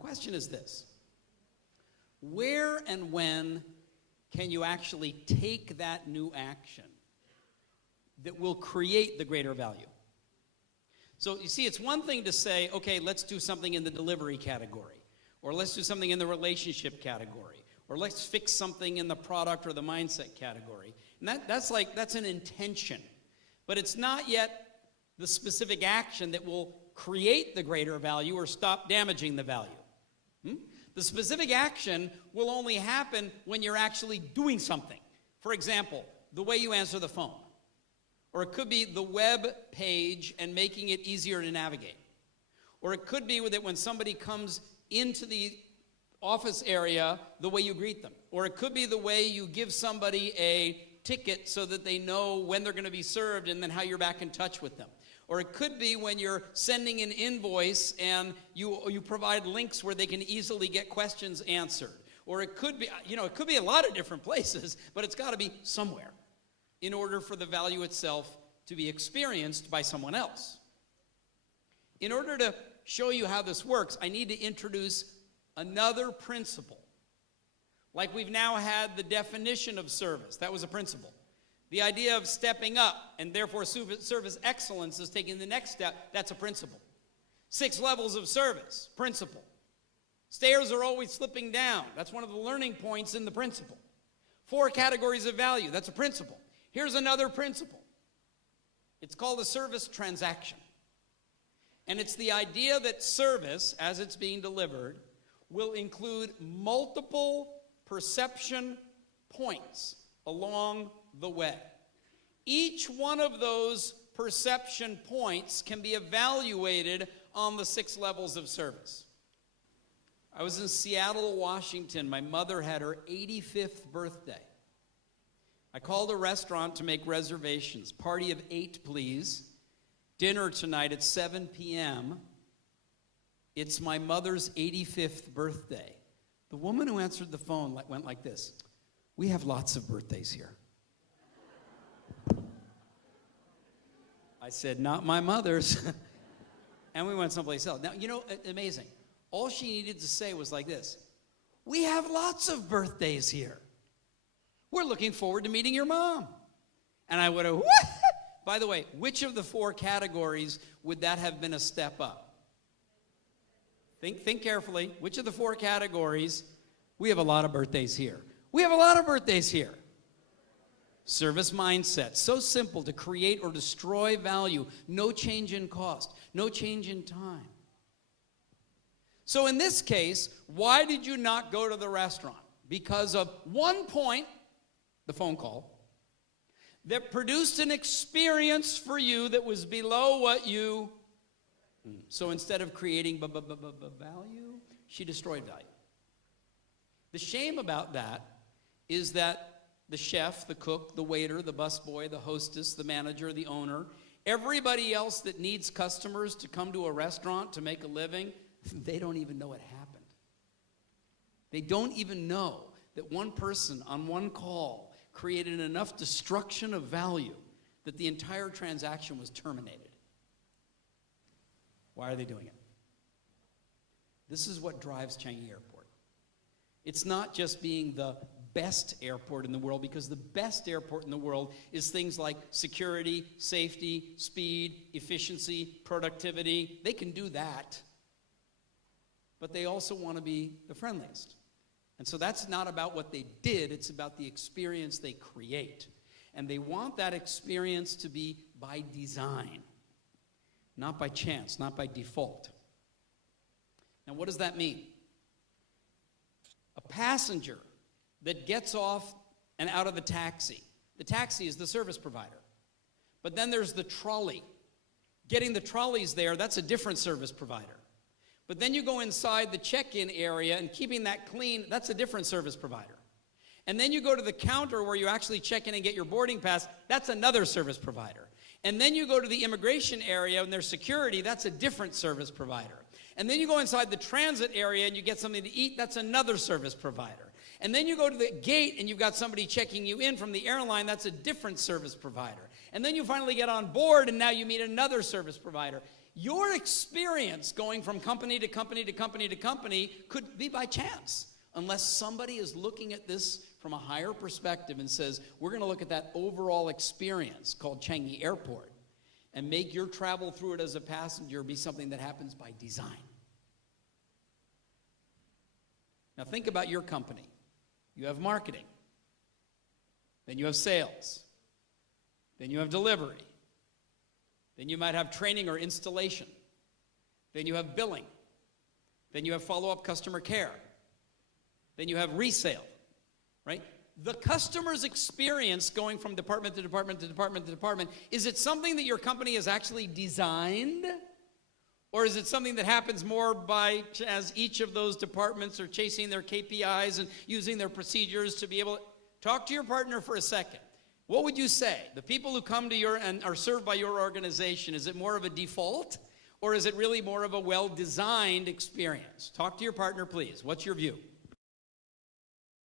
question is this: where and when can you actually take that new action that will create the greater value? So you see, it's one thing to say, okay, let's do something in the delivery category, or let's do something in the relationship category, or let's fix something in the product or the mindset category. And that's an intention. But it's not yet the specific action that will create the greater value or stop damaging the value. The specific action will only happen when you're actually doing something. For example, the way you answer the phone. Or it could be the web page and making it easier to navigate. Or it could be that when somebody comes into the office area, the way you greet them. Or it could be the way you give somebody a ticket so that they know when they're going to be served and then how you're back in touch with them. Or it could be when you're sending an invoice and you provide links where they can easily get questions answered. Or it could be, it could be a lot of different places, but it's got to be somewhere in order for the value itself to be experienced by someone else. In order to show you how this works, I need to introduce another principle. Like we've now had the definition of service. That was a principle. The idea of stepping up, and therefore service excellence is taking the next step. That's a principle. 6 levels of service, principle. Stairs are always slipping down. That's one of the learning points in the principle. 4 categories of value. That's a principle. Here's another principle. It's called a service transaction. And it's the idea that service, as it's being delivered, will include multiple perception points along the way. Each one of those perception points can be evaluated on the 6 levels of service. I was in Seattle, Washington. My mother had her 85th birthday. I called a restaurant to make reservations. Party of 8, please. Dinner tonight at 7 p.m. It's my mother's 85th birthday. The woman who answered the phone went like this: "We have lots of birthdays here." I said, "Not my mother's." And we went someplace else. Now, amazing. All she needed to say was like this: "We have lots of birthdays here. We're looking forward to meeting your mom." And I would have, what? By the way, which of the 4 categories would that have been a step up? Think carefully. Which of the 4 categories? We have a lot of birthdays here. We have a lot of birthdays here. Service mindset. So simple to create or destroy value. No change in cost. No change in time. So in this case, why did you not go to the restaurant? Because of one point, the phone call, that produced an experience for you that was below what you... So instead of creating value, she destroyed value. The shame about that is that the chef, the cook, the waiter, the busboy, the hostess, the manager, the owner, everybody else that needs customers to come to a restaurant to make a living, they don't even know it happened. They don't even know that one person on one call created enough destruction of value that the entire transaction was terminated. Why are they doing it? This is what drives Changi Airport. It's not just being the best airport in the world, because the best airport in the world is things like security, safety, speed, efficiency, productivity. They can do that. But they also want to be the friendliest. And so that's not about what they did, it's about the experience they create. And they want that experience to be by design. Not by chance, not by default. Now, what does that mean? A passenger that gets off and out of the taxi is the service provider. But then there's the trolley. Getting the trolleys there, that's a different service provider. But then you go inside the check-in area and keeping that clean, that's a different service provider. And then you go to the counter where you actually check in and get your boarding pass, that's another service provider. And then you go to the immigration area and there's security, that's a different service provider. And then you go inside the transit area and you get something to eat, that's another service provider. And then you go to the gate and you've got somebody checking you in from the airline, that's a different service provider. And then you finally get on board and now you meet another service provider. Your experience going from company to company to company to company could be by chance, unless somebody is looking at this from a higher perspective and says, we're going to look at that overall experience called Changi Airport and make your travel through it as a passenger be something that happens by design. Now think about your company. You have marketing. Then you have sales. Then you have delivery. Then you might have training or installation. Then you have billing. Then you have follow-up customer care. Then you have resale, right? The customer's experience going from department to department to department to department, is it something that your company has actually designed? Or is it something that happens more by, as each of those departments are chasing their KPIs and using their procedures to be able to talk to your partner for a second? What would you say? The people who come to your and are served by your organization, is it more of a default? Or is it really more of a well-designed experience? Talk to your partner, please. What's your view?